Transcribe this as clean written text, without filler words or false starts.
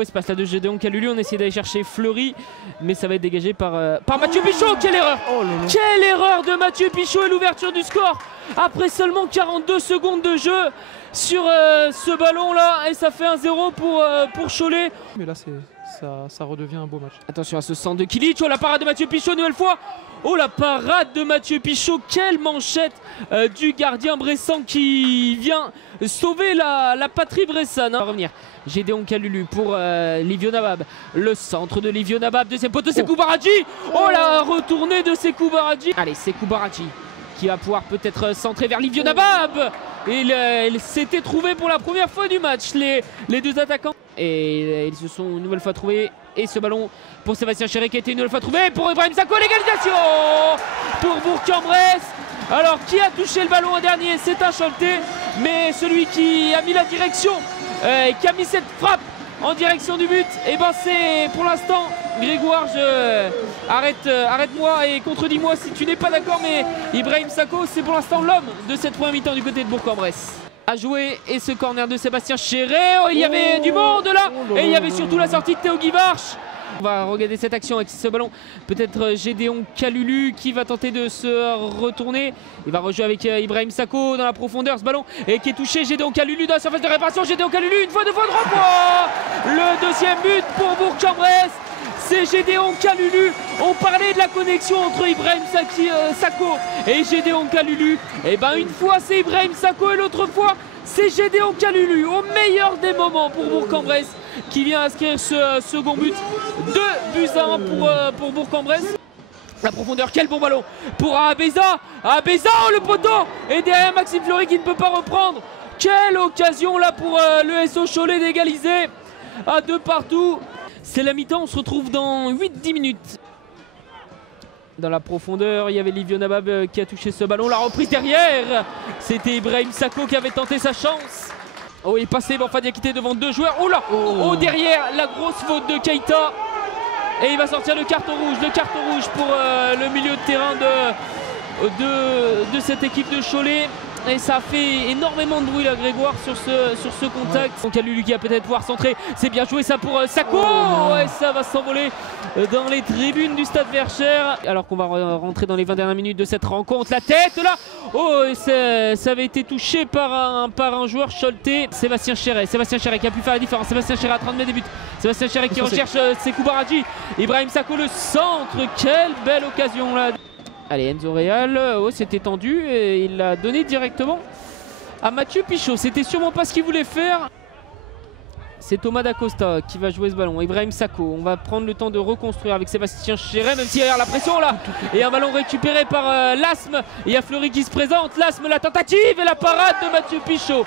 nouveau espace là de Gédéon Kalulu. On essaie d'aller chercher Fleury, mais ça va être dégagé par Mathieu Pichot. Quelle erreur! Quelle erreur de Mathieu Pichot et l'ouverture du score après seulement 42 secondes de jeu sur ce ballon là, et ça fait 1-0 pour Cholet. Mais là ça redevient un beau match. Attention à ce centre de Kilic. Oh, la parade de Mathieu Pichot nouvelle fois. Oh, la parade de Mathieu Pichot. Quelle manchette du gardien bressan qui vient sauver la patrie bressane. On va revenir. Gédéon Kalulu pour Livio Nabab. Le centre de Livio Nabab. Deuxième poteau, Sekou Baradji. Oh, la retournée de Sekou Baradji. Allez, Sekou Baradji qui va pouvoir peut-être centrer vers Livio Nabab. Il s'était trouvé pour la première fois du match les deux attaquants. Et ils se sont une nouvelle fois trouvés. Et ce ballon pour Sébastien Chéret qui a été une nouvelle fois trouvé pour Ibrahim Sako. L'égalisation pour Bourg-en-Bresse. Alors qui a touché le ballon en dernier? C'est un Choletais. Mais celui qui a mis la direction, qui a mis cette frappe en direction du but, et ben c'est pour l'instant Grégoire, arrête-moi et contredis-moi si tu n'es pas d'accord, mais Ibrahim Sako c'est pour l'instant l'homme de cette première mi-temps du côté de Bourg-en-Bresse. À jouer, et ce corner de Sébastien Chéret, il y avait du monde là, et il y avait surtout la sortie de Théo Guivarch. On va regarder cette action avec ce ballon, peut-être Gédéon Kalulu qui va tenter de se retourner. Il va rejouer avec Ibrahim Sako dans la profondeur, ce ballon, et qui est touché. Gédéon Kalulu dans la surface de réparation. Gédéon Kalulu, une fois, deux fois, trois fois. Le deuxième but pour Bourg-en-Bresse, c'est Gédéon Kalulu. On parlait de la connexion entre Ibrahim Sako et Gédéon Kalulu. Et ben une fois c'est Ibrahim Sako et l'autre fois c'est Gédéon Kalulu au meilleur des moments pour Bourg-en-Bresse qui vient inscrire ce second but. 2-1 pour Bourg-en-Bresse. La profondeur, quel bon ballon pour Abeza. Abeza, oh, le poteau, et derrière Maxime Fleury qui ne peut pas reprendre. Quelle occasion là pour le SO Cholet d'égaliser à 2 partout. C'est la mi-temps, on se retrouve dans 8-10 minutes. Dans la profondeur, il y avait Livio Nabab qui a touché ce ballon. La reprise derrière, c'était Ibrahim Sako qui avait tenté sa chance. Oh, il est passé, Banfa Diakité devant 2 joueurs. Oh là, oh, derrière, la grosse faute de Keita. Et il va sortir le carton rouge pour le milieu de terrain de cette équipe de Cholet. Et ça a fait énormément de bruit là, Grégoire, sur ce contact. Donc Kalulu qui va peut-être pouvoir centrer. C'est bien joué ça pour Sako. Et ça va s'envoler dans les tribunes du Stade Verchères. Alors qu'on va rentrer dans les 20 dernières minutes de cette rencontre. La tête là. Oh, ça avait été touché par un joueur Choletais. Sébastien Chéret qui a pu faire la différence. Sébastien Chéret à 30 mètres des buts. Sébastien Chéret qui recherche Sekou Baradji. Ibrahim Sako, le centre. Quelle belle occasion là. Allez, Enzo Real, oh, c'était tendu et il l'a donné directement à Mathieu Pichot. C'était sûrement pas ce qu'il voulait faire. C'est Thomas Dacosta qui va jouer ce ballon. Ibrahim Sako, on va prendre le temps de reconstruire avec Sébastien Chéret, même s'il y a la pression là. Et un ballon récupéré par Lasme. Il y a Fleury qui se présente. Lasme, la tentative et la parade de Mathieu Pichot.